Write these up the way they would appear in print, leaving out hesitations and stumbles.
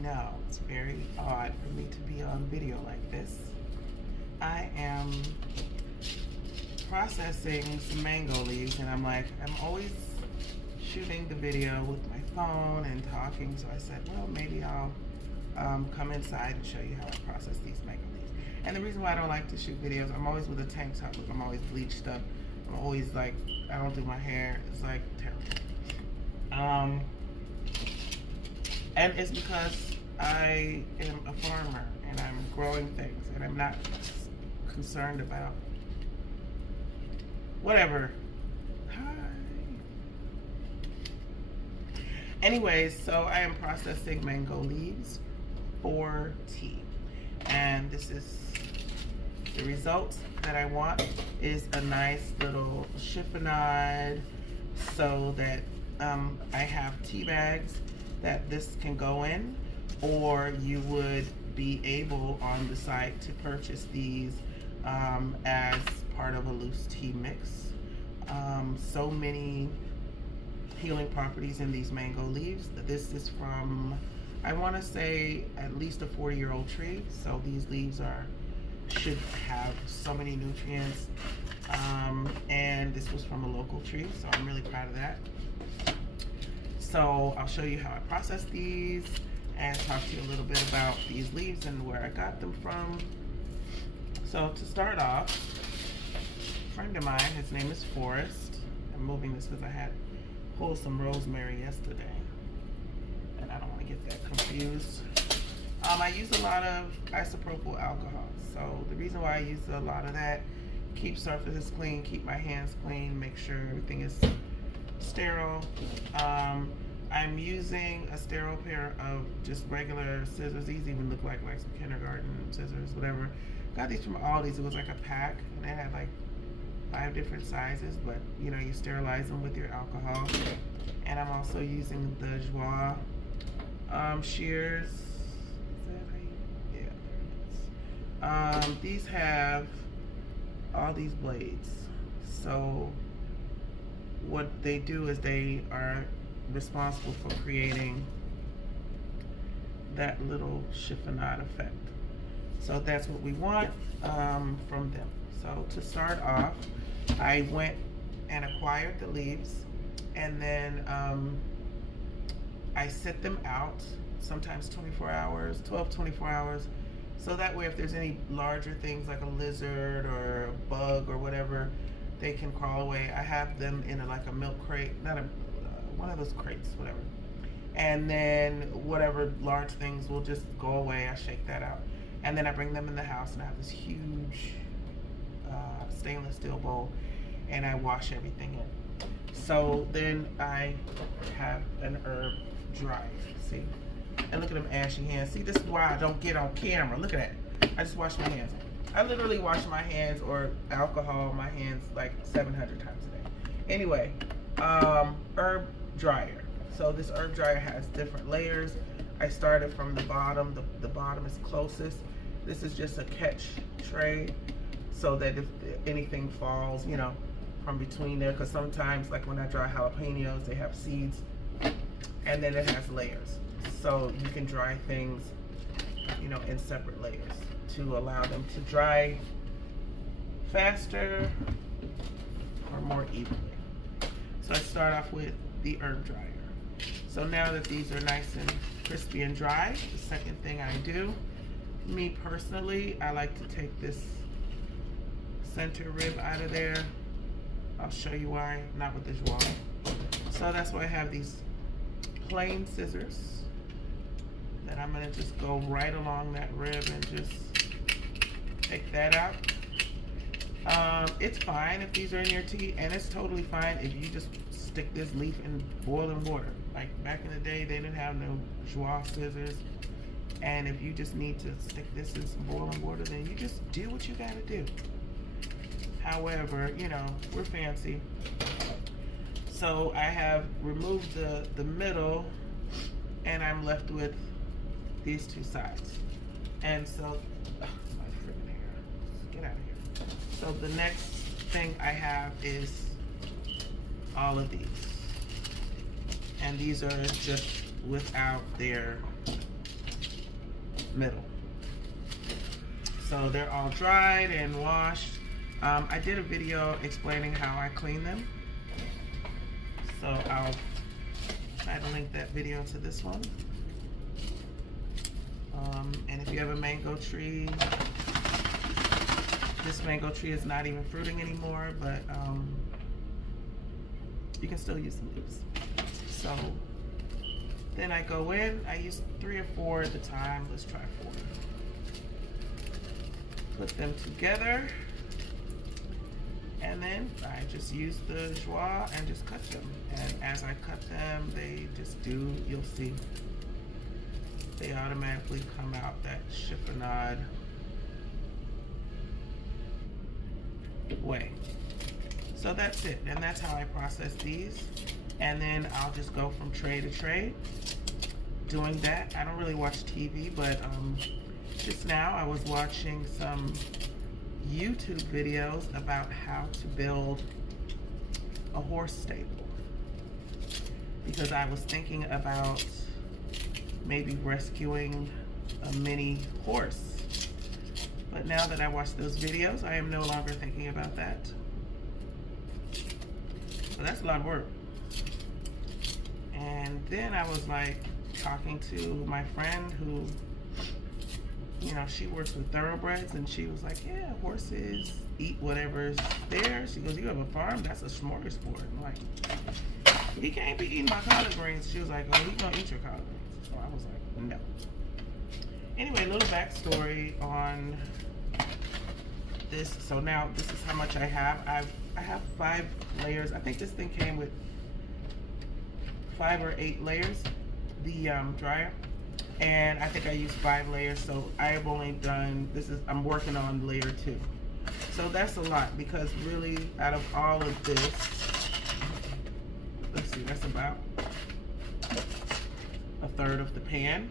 know, it's very odd for me to be on video like this. I am processing some mango leaves, and I'm always shooting the video with my phone and talking, so I said, well, maybe I'll come inside and show you how I process these mango leaves. And the reason why I don't like to shoot videos, I'm always with a tank top, I'm always bleached up, I'm always like, I don't do my hair, it's like terrible. And it's because I am a farmer and I'm growing things and I'm not concerned about whatever. Hi. Anyways, so I am processing mango leaves for tea. And this is the result that I want, is a nice little chiffonade, so that I have tea bags that this can go in, or you would be able on the site to purchase these as part of a loose tea mix. So many healing properties in these mango leaves. This is from, I want to say, at least a 40-year-old tree, so these leaves should have so many nutrients, and this was from a local tree, so I'm really proud of that. So I'll show you how I process these and talk to you a little bit about these leaves and where I got them from. So to start off, a friend of mine, his name is Forrest. I'm moving this because I had pulled some rosemary yesterday, and I don't want to get that confused. I use a lot of isopropyl alcohol. So the reason why I use a lot of that, keep surfaces clean, keep my hands clean, make sure everything is sterile. I'm using a sterile pair of just regular scissors. These even look like some kindergarten scissors, whatever. Got these from Aldi's. It was like a pack, and they had like 5 different sizes, but you know, you sterilize them with your alcohol. And I'm also using the Joie shears. Is that how you, yeah, there it is. These have all these blades. So what they do is they are responsible for creating that little chiffonade effect. So that's what we want from them. So to start off, I went and acquired the leaves, and then I set them out, sometimes 24 hours, 24 hours, so that way if there's any larger things like a lizard or a bug or whatever, they can crawl away. I have them in like a milk crate, not a one of those crates, whatever. And then whatever large things will just go away. I shake that out. And then I bring them in the house, and I have this huge stainless steel bowl, and I wash everything in. So then I have an herb dryer, see? And look at them ashy hands. See, this is why I don't get on camera. Look at that. I just wash my hands. I literally wash my hands, or alcohol my hands, like 700 times a day. Anyway, herb dryer. So this herb dryer has different layers. I started from the bottom. The bottom is closest. This is just a catch tray, so that if anything falls, you know, from between there, because sometimes, like when I dry jalapenos, they have seeds, and then it has layers. So you can dry things, you know, in separate layers to allow them to dry faster or more evenly. So I start off with the herb dryer. So now that these are nice and crispy and dry, the second thing I do, me personally, I like to take this center rib out of there. I'll show you why, not with the Joie. So that's why I have these plain scissors that I'm gonna just go right along that rib and just take that out. It's fine if these are in your tea, and it's totally fine if you just stick this leaf in boiling water. Like back in the day, they didn't have no Joie scissors, and if you just need to stick this in some boiling water, then you just do what you gotta do. However, you know, we're fancy. So I have removed the middle, and I'm left with these two sides. And so, my freaking hair, get out of here. So the next thing I have is all of these. And these are just without their middle. So they're all dried and washed. I did a video explaining how I clean them. So I'll try to link that video to this one. And if you have a mango tree, this mango tree is not even fruiting anymore, but you can still use the leaves. So then I go in, I use 3 or 4 at a time. Let's try 4. Put them together, and then I just use the joie and just cut them. And as I cut them, they just do, you'll see, they automatically come out that chiffonade way. So that's it, and that's how I process these. And then I'll just go from tray to tray doing that. I don't really watch TV, but just now I was watching some YouTube videos about how to build a horse stable, because I was thinking about maybe rescuing a mini horse. But now that I watch those videos, I am no longer thinking about that. So that's a lot of work. And then I was like talking to my friend who, you know, she works with thoroughbreds, and she was like, yeah, horses eat whatever's there. She goes, you have a farm? That's a smorgasbord. I'm like, he can't be eating my collard greens. She was like, oh, he's gonna eat your collard greens. So I was like, no. Anyway, a little backstory on this. So now this is how much I have. I have 5 layers. I think this thing came with 5 or 8 layers, the dryer, and I think I used 5 layers. So I have only done, I'm working on layer 2. So that's a lot, because really out of all of this, let's see, that's about 1/3 of the pan,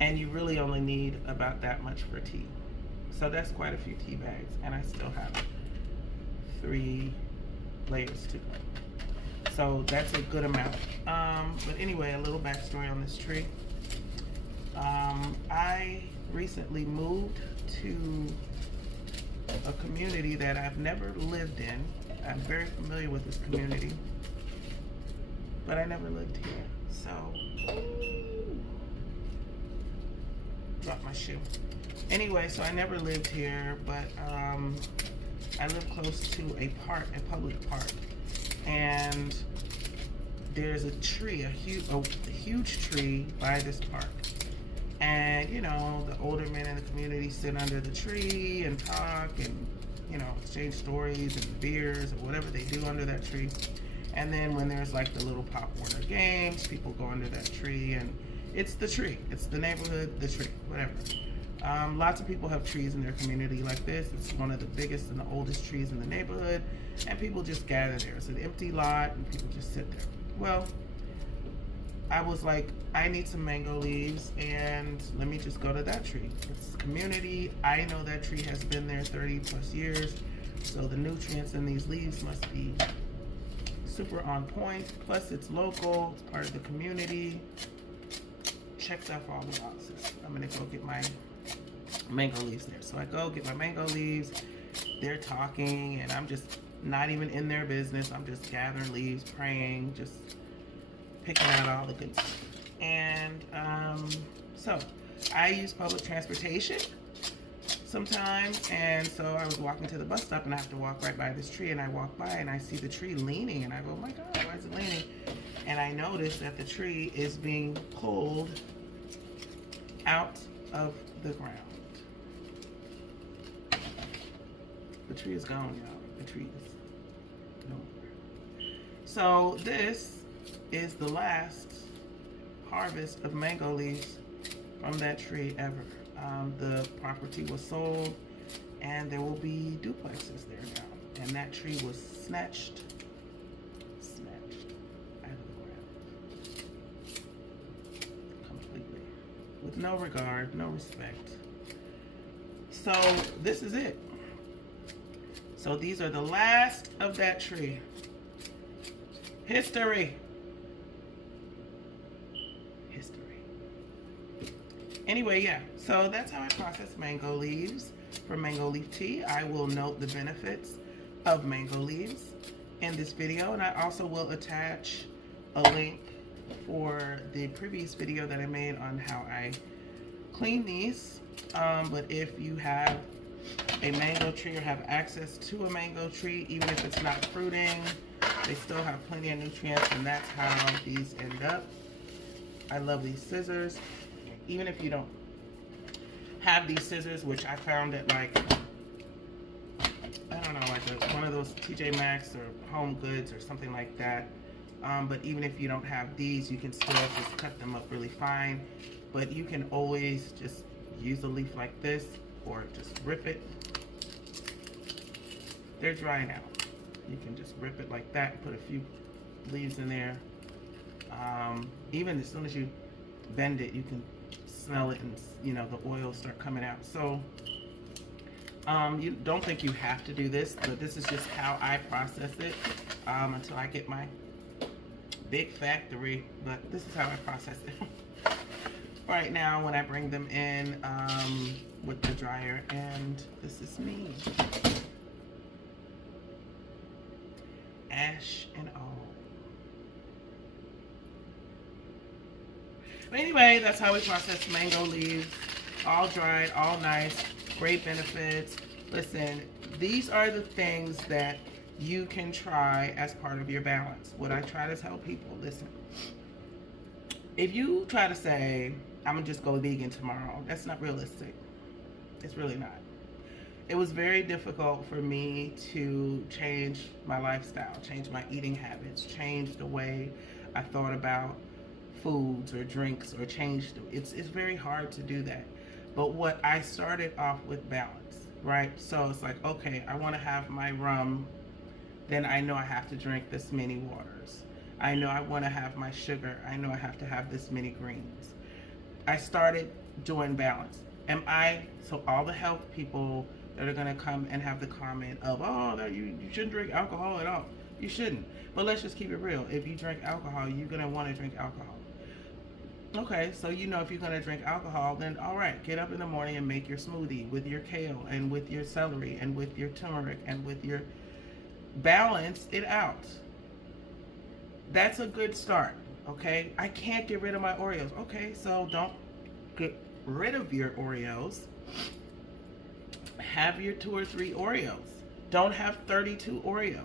and you really only need about that much for tea. So that's quite a few tea bags, and I still have 3 layers to go. So that's a good amount. But anyway, a little backstory on this tree. I recently moved to a community that I've never lived in. I'm very familiar with this community, but I never lived here. So, dropped my shoe. Anyway, so I never lived here, but I live close to a park, a public park, and there's a tree, a huge tree by this park. And you know, the older men in the community sit under the tree and talk and, you know, exchange stories and beers or whatever they do under that tree. And then when there's like the little Pop Warner games, people go under that tree, and it's the tree. It's the neighborhood, the tree, whatever. Lots of people have trees in their community like this. It's one of the biggest and the oldest trees in the neighborhood, and people just gather there. It's an empty lot, and people just sit there. Well, I was like, I need some mango leaves, and let me just go to that tree. It's community. I know that tree has been there 30 plus years, so the nutrients in these leaves must be super on point. Plus it's local, it's part of the community. Checks off all the boxes. I'm gonna go get my mango leaves there. So I go get my mango leaves. They're talking, and I'm just not even in their business. I'm just gathering leaves, praying, just picking out all the good stuff. And so I use public transportation sometimes, and so I was walking to the bus stop, and I have to walk right by this tree, and I walk by and I see the tree leaning, and I go, oh my God, why is it leaning? And I notice that the tree is being pulled out of the ground. The tree is gone, y'all. The tree is nowhere. So this is the last harvest of mango leaves from that tree ever. The property was sold, and there will be duplexes there now. And that tree was snatched out of the ground completely, with no regard, no respect. So this is it. So these are the last of that tree. History. Anyway, yeah, so that's how I process mango leaves for mango leaf tea. I will note the benefits of mango leaves in this video, and I also will attach a link for the previous video that I made on how I clean these. But if you have a mango tree or have access to a mango tree, even if it's not fruiting, they still have plenty of nutrients, and that's how these end up. I love these scissors. Even if you don't have these scissors, which I found at like, I don't know, like one of those TJ Maxx or Home Goods or something like that. But even if you don't have these, you can still just cut them up really fine. But you can always just use a leaf like this or just rip it. They're dry now. You can just rip it like that, put a few leaves in there. Even as soon as you bend it, you can smell it, and you know the oils start coming out. So you don't think you have to do this, but this is just how I process it until I get my big factory. But this is how I process it right now when I bring them in with the dryer. And this is me, ash and all. But anyway, that's how we process mango leaves. All dried, all nice, great benefits. Listen, these are the things that you can try as part of your balance. What I try to tell people, listen, if you try to say, I'm gonna just go vegan tomorrow, that's not realistic. It's really not. It was very difficult for me to change my lifestyle, change my eating habits, change the way I thought about foods or drinks, or change. It's very hard to do that. But what I started off with balance, right? So it's like, okay, I want to have my rum, then I know I have to drink this many waters. I know I want to have my sugar, I know I have to have this many greens. I started doing balance. So all the health people that are going to come and have the comment of, oh, you shouldn't drink alcohol at all. You shouldn't. But let's just keep it real. If you drink alcohol, you're going to want to drink alcohol. Okay, so you know if you're going to drink alcohol, then all right, get up in the morning and make your smoothie with your kale and with your celery and with your turmeric and with your, balance it out. That's a good start, okay? I can't get rid of my Oreos. Okay, so don't get rid of your Oreos. Have your 2 or 3 Oreos. Don't have 32 Oreos.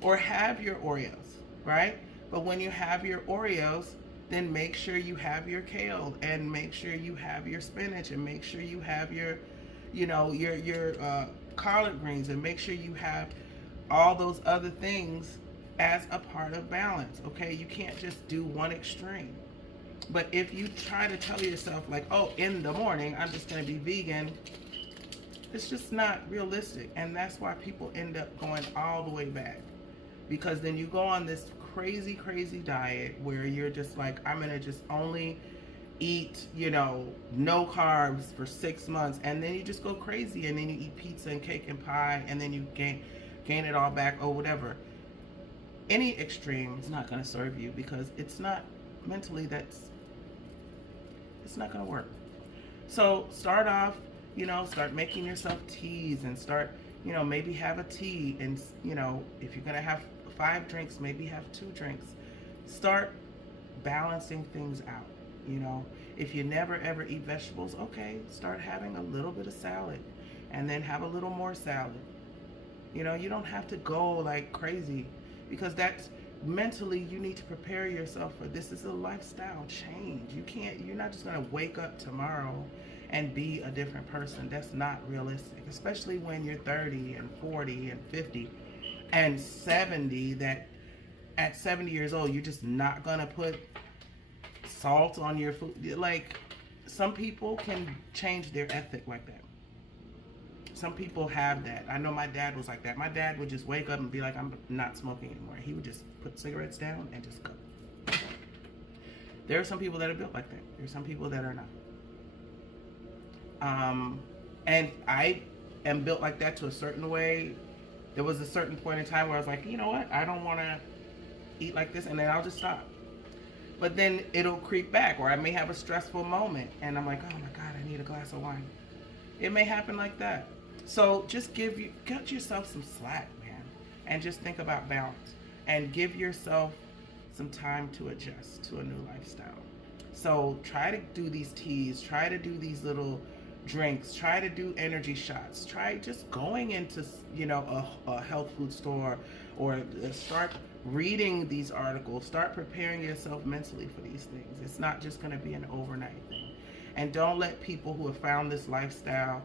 Or have your Oreos, right? But when you have your Oreos, then make sure you have your kale, and make sure you have your spinach, and make sure you have your, you know, your collard greens, and make sure you have all those other things as a part of balance, okay? You can't just do one extreme. But if you try to tell yourself like, oh, in the morning, I'm just gonna be vegan, it's just not realistic. And that's why people end up going all the way back. Because then you go on this crazy diet where you're just like, I'm gonna just only eat, you know, no carbs for 6 months, and then you just go crazy, and then you eat pizza and cake and pie, and then you gain it all back or whatever. Any extreme is not gonna serve you, because it's not mentally, it's not gonna work. So start off, you know, start making yourself teas, and start, you know, maybe have a tea, and you know, if you're gonna have 5 drinks, maybe have 2 drinks. Start balancing things out, you know. If you never ever eat vegetables, okay, start having a little bit of salad, and then have a little more salad. You know, you don't have to go like crazy, because that's mentally, you need to prepare yourself for this. Is a lifestyle change. You're not just gonna wake up tomorrow and be a different person. That's not realistic, especially when you're 30 and 40 and 50 and 70, that at 70 years old, you're just not gonna put salt on your food. Like, some people can change their ethic like that. Some people have that. I know my dad was like that. My dad would just wake up and be like, I'm not smoking anymore. He would just put cigarettes down and just go. There are some people that are built like that. There are some people that are not. And I am built like that to a certain way. There was a certain point in time where I was like, you know what? I don't want to eat like this, and then I'll just stop. but then it'll creep back, or I may have a stressful moment and I'm like, oh my God, I need a glass of wine. It may happen like that. So just get yourself some slack, man, and just think about balance and give yourself some time to adjust to a new lifestyle. So try to do these teas, try to do these little drinks, try to do energy shots, try just going into, you know, a health food store, or start reading these articles, start preparing yourself mentally for these things. It's not just going to be an overnight thing. And don't let people who have found this lifestyle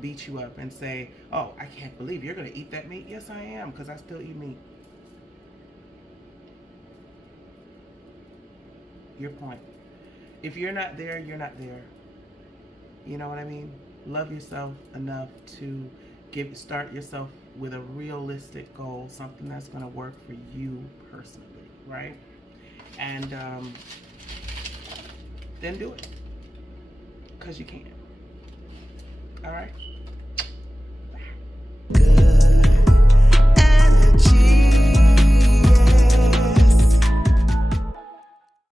beat you up and say, oh, I can't believe you're going to eat that meat. Yes, I am, because I still eat meat. Your point. If you're not there, you're not there. You know what I mean? Love yourself enough to start yourself with a realistic goal, something that's going to work for you personally, right? And then do it, because you can. All right?